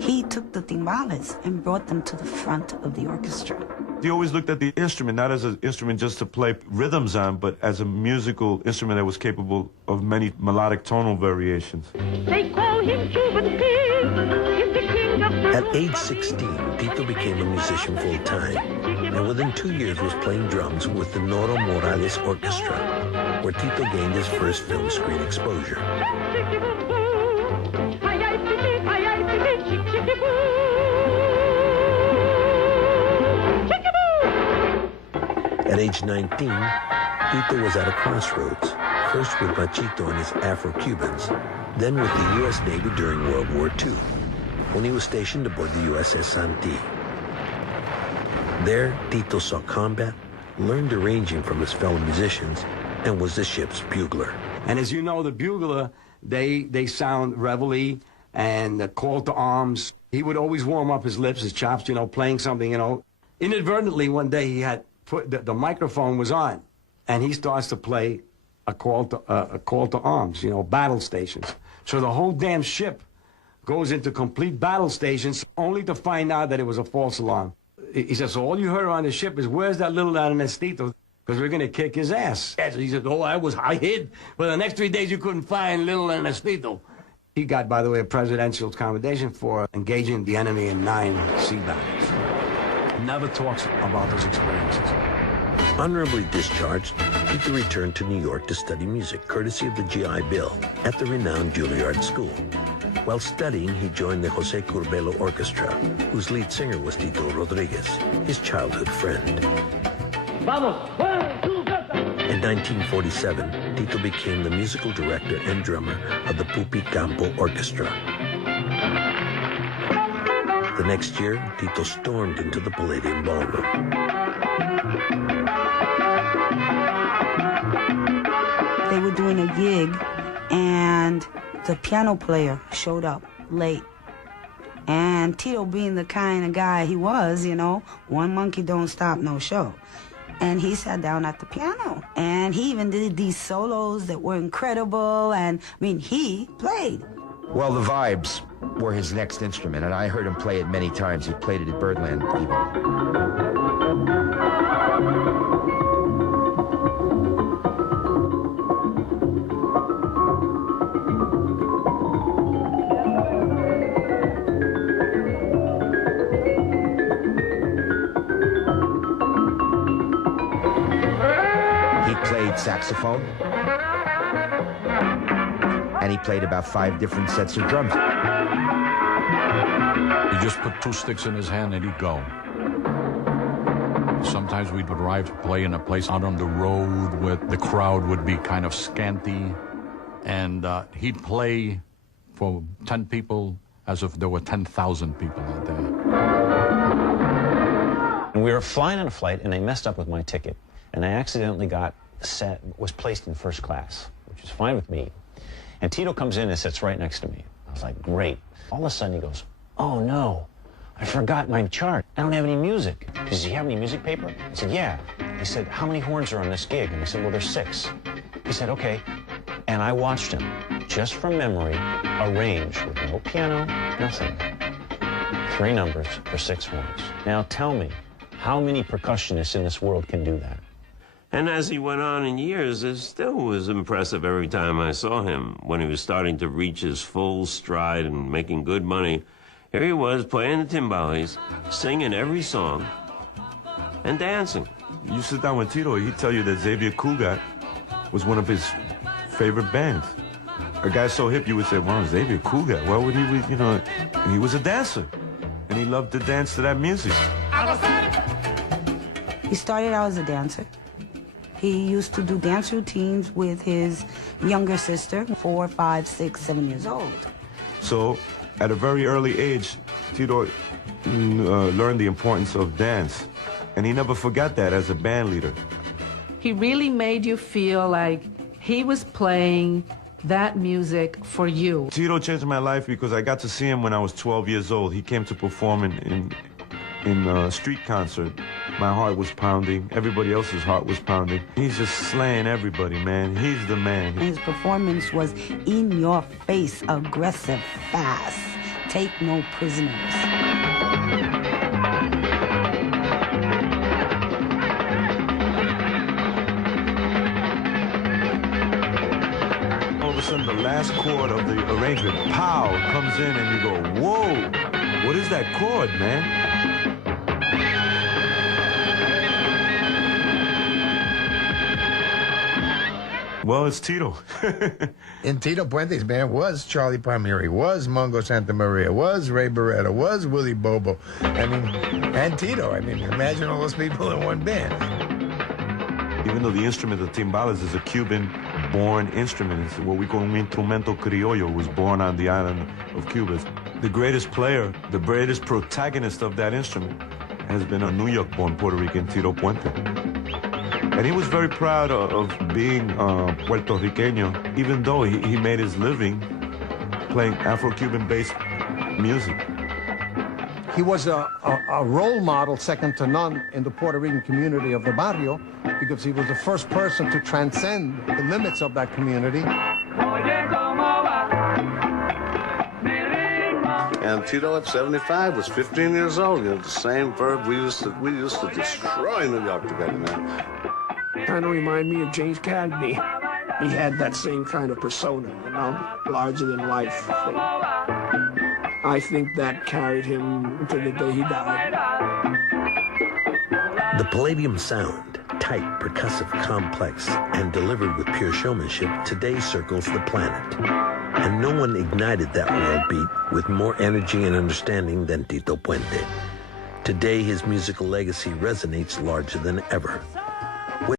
he took the timbales and brought them to the front of the orchestra. He always looked at the instrument not as an instrument just to play rhythms on, but as a musical instrument that was capable of many melodic tonal variations. They call him Cuban Pig. He's the king of the... At age 16, Tito became a musician full-time, and within 2 years was playing drums with the Noro Morales Orchestra, where Tito gained his first film screen exposure. At age 19, Tito was at a crossroads, first with Machito and his Afro-Cubans, then with the U.S. Navy during World War II, when he was stationed aboard the USS Santee. There, Tito saw combat, learned arranging from his fellow musicians, and was the ship's bugler. And as you know, the bugler, they sound reveille and the call to arms. He would always warm up his lips, his chops, you know, playing something, you know. Inadvertently, one day he had put, the microphone was on, and he starts to play a call to arms, you know, battle stations. So the whole damn ship goes into complete battle stations, only to find out that it was a false alarm. He says, so all you heard on the ship is, where's that little Ernestito? Because we're going to kick his ass. He said, oh, I hid. For the next 3 days, you couldn't find little Ernestito. He got, by the way, a presidential commendation for engaging the enemy in 9 sea battles. Never talks about those experiences. Honorably discharged, Tito returned to New York to study music, courtesy of the GI Bill, at the renowned Juilliard School. While studying, he joined the Jose Curbelo Orchestra, whose lead singer was Tito Rodriguez, his childhood friend. Vamos! 1, 2, go! In 1947, Tito became the musical director and drummer of the Pupi Campo Orchestra. The next year, Tito stormed into the Palladium Ballroom. They were doing a gig, and the piano player showed up late. And Tito, being the kind of guy he was, you know, one monkey don't stop no show. And he sat down at the piano, and he even did these solos that were incredible, and, I mean, he played. Well, the Vibes were his next instrument, and I heard him play it many times. He played it at Birdland, even. Saxophone, and he played about 5 different sets of drums. He just put 2 sticks in his hand and he'd go. Sometimes we'd arrive to play in a place out on the road where the crowd would be kind of scanty, and he'd play for 10 people as if there were 10,000 people out there. And we were flying on a flight, and they messed up with my ticket, and I accidentally was placed in first class, which is fine with me. And Tito comes in and sits right next to me. I was like, great. All of a sudden he goes, oh no, I forgot my chart. I don't have any music. He says, do you have any music paper? I said, yeah. He said, how many horns are on this gig? And I said, well, there's 6. He said, okay. And I watched him, just from memory, arrange with no piano, nothing. 3 numbers for 6 horns. Now tell me, how many percussionists in this world can do that? And as he went on in years, it still was impressive every time I saw him. When he was starting to reach his full stride and making good money, here he was playing the timbales, singing every song, and dancing. You sit down with Tito, he'd tell you that Xavier Cugat was one of his favorite bands. A guy so hip, you would say, wow, Xavier Cugat, why would he, you know, he was a dancer, and he loved to dance to that music. He started out as a dancer. He used to do dance routines with his younger sister, 4, 5, 6, 7 years old. So, at a very early age, Tito learned the importance of dance, and he never forgot that as a band leader. He really made you feel like he was playing that music for you. Tito changed my life because I got to see him when I was 12 years old. He came to perform in a street concert. My heart was pounding. Everybody else's heart was pounding. He's just slaying everybody, man. He's the man. His performance was in your face, aggressive, fast, take no prisoners. All of a sudden, the last chord of the arrangement, pow, comes in, and you go, whoa, what is that chord, man? Well, it's Tito. In Tito Puente's band was Charlie Palmieri, was Mongo Santamaria, was Ray Barretta, was Willie Bobo. I mean, and Tito. I mean, imagine all those people in one band. Even though the instrument, the timbales, is a Cuban-born instrument, it's what we call un instrumento criollo, was born on the island of Cuba. The greatest player, the greatest protagonist of that instrument has been a New York-born Puerto Rican, Tito Puente. And he was very proud of being Puerto Riqueño, even though he made his living playing Afro-Cuban-based music. He was a role model second to none in the Puerto Rican community of the barrio, because he was the first person to transcend the limits of that community. And Tito at 75 was 15 years old. You know, the same verb we used to destroy New York together, man. Kind of remind me of James Cagney. He had that same kind of persona, you know, larger than life thing. I think that carried him to the day he died. The Palladium sound, tight, percussive, complex, and delivered with pure showmanship, today circles the planet. And no one ignited that world beat with more energy and understanding than Tito Puente. Today, his musical legacy resonates larger than ever.